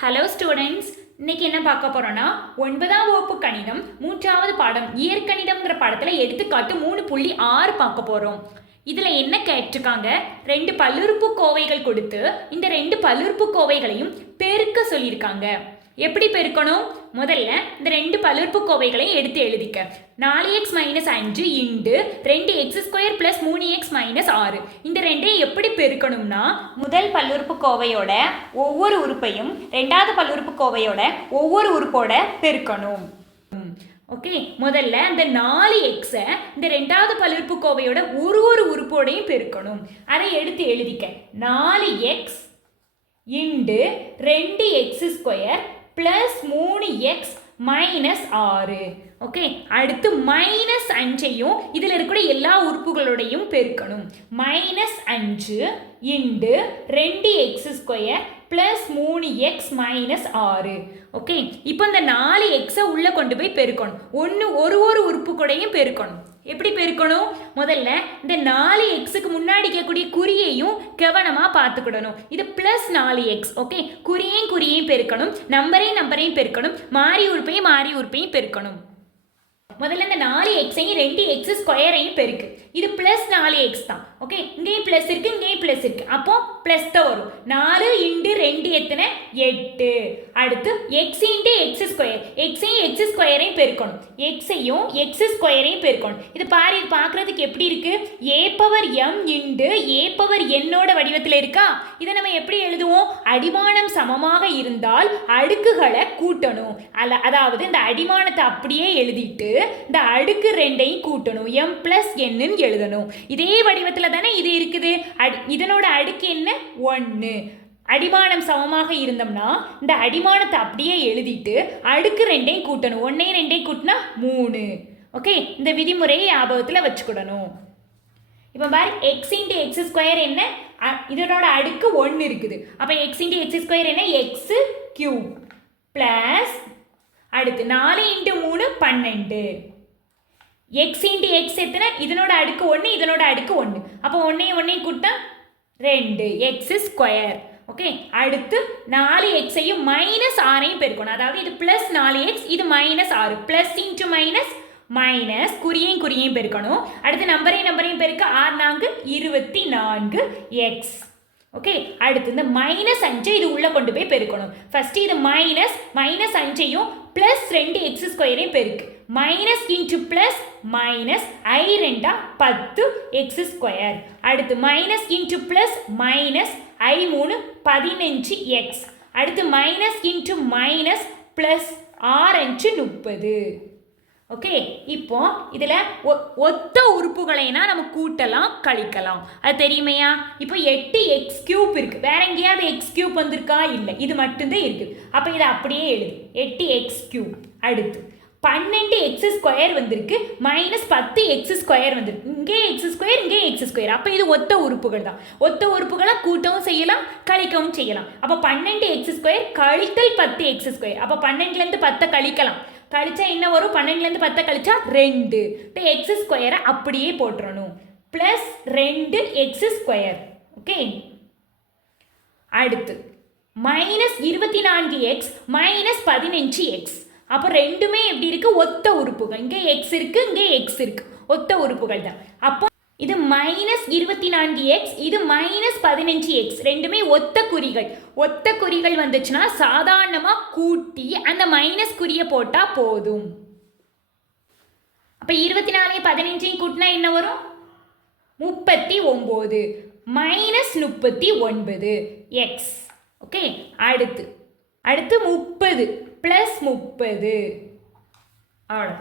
Hello students இன்னைக்கு என்ன பார்க்க போறோம்னா ஒன்பதாம் வகுப்பு கணிதம் மூன்றாவது பாடம் இயற்கணிதம்ங்கிற பாடத்தில் எடுத்துக்காட்டு மூணு புள்ளி ஆறு பார்க்க போகிறோம் இதில் என்ன கேட்டிருக்காங்க? ரெண்டு பல்லுறுப்பு கோவைகள் கொடுத்து இந்த ரெண்டு பல்லுறுப்பு கோவைகளையும் பெருக்க சொல்லியிருக்காங்க. எப்படி பெருக்கணும்? முதல்ல இந்த ரெண்டு பல்லுறுப்பு கோவைகளையும் எடுத்து எழுதிக்க. நாலு எக்ஸ் மைனஸ் அஞ்சு இண்டு ரெண்டு எக்ஸ் ஸ்கொயர் பிளஸ் மூணு எக்ஸ் மைனஸ் ஆறு. இந்த ரெண்டையும் எப்படி பெருக்கணும்னா முதல் பல்லுறுப்பு கோவையோட ஒவ்வொரு உறுப்பையும் ரெண்டாவது பல்லுறுப்பு கோவையோட ஒவ்வொரு உறுப்போட பெருக்கணும். ஓகே? முதல்ல இந்த நாலு எக்ஸை இந்த ரெண்டாவது பல்லுறுப்பு கோவையோட ஒரு ஒரு உறுப்போடையும் பெருக்கணும். அதை எடுத்து எழுதிக்க. நாலு எக்ஸ் இண்டு ரெண்டு எக்ஸ் ஸ்கொயர் ப்ளஸ் மூணு எக்ஸ் மைனஸ் ஆறு. ஓகே அடுத்து மைனஸ் அஞ்சையும் இதில் இருக்கிற எல்லா உறுப்புகளோடையும் பெருக்கணும். மைனஸ் அஞ்சு இண்டு ரெண்டு எக்ஸ் ஸ்கொயர் ப்ளஸ் மூணு எக்ஸ் மைனஸ் ஆறு. ஓகே இப்போ இந்த நாலு எக்ஸை உள்ளே கொண்டு போய் பெருக்கணும். ஒன்று ஒரு ஒரு உறுப்பு கூடையும் பெருக்கணும். எப்படி பெருக்கணும்? முதல்ல இந்த நாலு எக்ஸுக்கு முன்னாடி இருக்கக்கூடிய குறியையும் கவனமாக பார்த்துக்கிடணும். இது ப்ளஸ் நாலு எக்ஸ் ஓகே குறியையும் குறியையும் பெருக்கணும். நம்பரையும் நம்பரையும் பெருக்கணும். மாறி உறுப்பையும் மாறி உறுப்பையும் பெருக்கணும். முதல்ல இந்த நாலு எக்ஸையும் ரெண்டு எக்ஸ் ஸ்கொயரையும் பெருக்கு. இது ப்ளஸ் நாலு எக்ஸ் தான் ஓகே இங்கேயும் ப்ளஸ் இருக்கு இங்கேயும் ப்ளஸ் இருக்கு. அப்போ ப்ளஸ் தான் வரும். நாலு இண்டு ரெண்டு எத்தனை எட்டு. அடுத்து எக்ஸ் இன்டு எக்ஸ் ஸ்கொயர் எக்ஸையும் எக்ஸ் ஸ்கொயரையும் பெருக்கணும். எக்ஸையும் எக்ஸ் ஸ்கொயரையும் பெருக்கணும். இது பாரு இது பார்க்குறதுக்கு எப்படி இருக்குது A power M into A power என்னோட வடிவத்தில் இருக்கா? இதை நம்ம எப்படி எழுதுவோம்? அடிமானம் சமமாக இருந்தால் அடுக்குகளை கூட்டணும். அல்ல அதாவது இந்த அடிமானத்தை அப்படியே எழுதிட்டு இந்த அடுக்கு ரெண்டையும் கூட்டணும். எம் ப்ளஸ் என்னன்னு எழுதணும். இதே வடிவத்தில் தானே இது இருக்குது? அடி இதனோட அடுக்கு என்ன? ஒன்று அடிமானம் சமமாக இருந்தோம்னா இந்த அடிமானத்தை அப்படியே எழுதிட்டு அடுக்கு ரெண்டையும் கூட்டணும். ஒன்றையும் ரெண்டையும் கூட்டினா மூணு. ஓகே? இந்த விதிமுறையை ஞாபகத்தில் வச்சுக்கிடணும். இப்போ பாரு எக்ஸ் இன்ட்டு எக்ஸ் ஸ்கொயர் என்ன? அ- இதனோட அடுக்கு ஒன்று இருக்குது. அப்போ எக்ஸ் இன்ட்டு எக்ஸ் ஸ்கொயர் என்ன? எக்ஸ் கியூப் ப்ளஸ் அடுத்து நாலு இன்ட்டு மூணு பன்னெண்டு. எக்ஸ் இன்ட்டு எக்ஸ் எத்தனை? இதனோட அடுக்கு ஒன்று இதனோட அடுக்கு ஒன்று அப்போ ஒன்றையும் ஒன்றையும் கூட்டினா ரெண்டு. எக்ஸ் ஸ்கொயர் ஓகே அடுத்து நாலு எக்ஸையும் மைனஸ் ஆறையும் பெருக்கணும். அதாவது இது ப்ளஸ் நாலு எக்ஸ் இது மைனஸ் ஆறு ப்ளஸ் இன்ட்டு மைனஸ் மைனஸ் குறியையும் குறியையும் பெருக்கணும். அடுத்து நம்பரையும் நம்பரையும் பெருக்க ஆறு நான்கு இருபத்தி நான்கு எக்ஸ் ஓகே அடுத்து இந்த மைனஸ் அஞ்சை இது உள்ளே கொண்டு போய் பெருக்கணும். ஃபஸ்ட்டு இது மைனஸ் மைனஸ் அஞ்சையும் ப்ளஸ் ரெண்டு எக்ஸ் ஸ்கொயரையும் பெருக்கு. மைனஸ் இன்ட்டு ப்ளஸ் மைனஸ் ஐ ரெண்டா பத்து எக்ஸ் ஸ்கொயர் அடுத்து மைனஸ் இன்ட்டு ப்ளஸ் மைனஸ் ஐ மூணு பதினஞ்சு எக்ஸ் அடுத்து மைனஸ் இன்ட்டு மைனஸ் ப்ளஸ் ஆறஞ்சு முப்பது. ஓகே இப்போ இதில் ஒ ஒத்த உறுப்புகளைனா நம்ம கூட்டலாம் கழிக்கலாம். அது தெரியுமையா? இப்போ எட்டு எக்ஸ் கியூப் இருக்குது வேற எங்கேயாவது எக்ஸ் கியூப் வந்திருக்கா? இல்லை. இது மட்டும்தான் இருக்குது. அப்போ இதை அப்படியே எழுது. எட்டு எக்ஸ் கியூப் அடுத்து பன்னெண்டு எக்ஸ் ஸ்கொயர் வந்திருக்கு மைனஸ் பத்து எக்ஸ் ஸ்கொயர் வந்திருக்கு. இங்கே எக்ஸ் ஸ்கொயர் இங்கே எக்ஸ் ஸ்கொயர் அப்போ இது ஒத்த உறுப்புகள் தான். ஒத்த உறுப்புகளை கூட்டவும் செய்யலாம் கழிக்கவும் செய்யலாம். அப்போ பன்னெண்டு எக்ஸ் ஸ்கொயர் கழித்தல் பத்து எக்ஸ் ஸ்கொயர் அப்போ பன்னெண்டுலேருந்து பத்தை கழிக்கலாம். கழிச்சா என்ன வரும்? பன்னெண்டுலேருந்து பத்தை கழிச்சா ரெண்டு. இப்போ எக்ஸ் ஸ்கொயரை அப்படியே போட்டுறணும். ப்ளஸ் ரெண்டு எக்ஸ் ஸ்கொயர் ஓகே அடுத்து மைனஸ் இருபத்தி நான்கு எக்ஸ் மைனஸ் பதினஞ்சு எக்ஸ் அப்போ ரெண்டுமே எப்படி இருக்கு? ஒத்த உறுப்புகள். இங்கே எக்ஸ் இருக்கு இங்கே எக்ஸ் இருக்கு. ஒத்த உறுப்புகள் தான். அப்போ இது மைனஸ் இருபத்தி நான்கு எக்ஸ் இது மைனஸ் பதினஞ்சு எக்ஸ் ரெண்டுமே ஒத்த குறிகள். ஒத்த குறிகள் வந்துச்சுன்னா சாதாரணமாக கூட்டி அந்த மைனஸ் குறியை போட்டால் போதும். அப்போ இருபத்தி நாலு பதினஞ்சையும் கூட்டினா என்ன வரும்? முப்பத்தி ஒம்பது. மைனஸ் முப்பத்தி ஒன்பது எக்ஸ் ஓகே அடுத்து. அடுத்து முப்பது ப்ளஸ் முப்பது. அவ்வளோ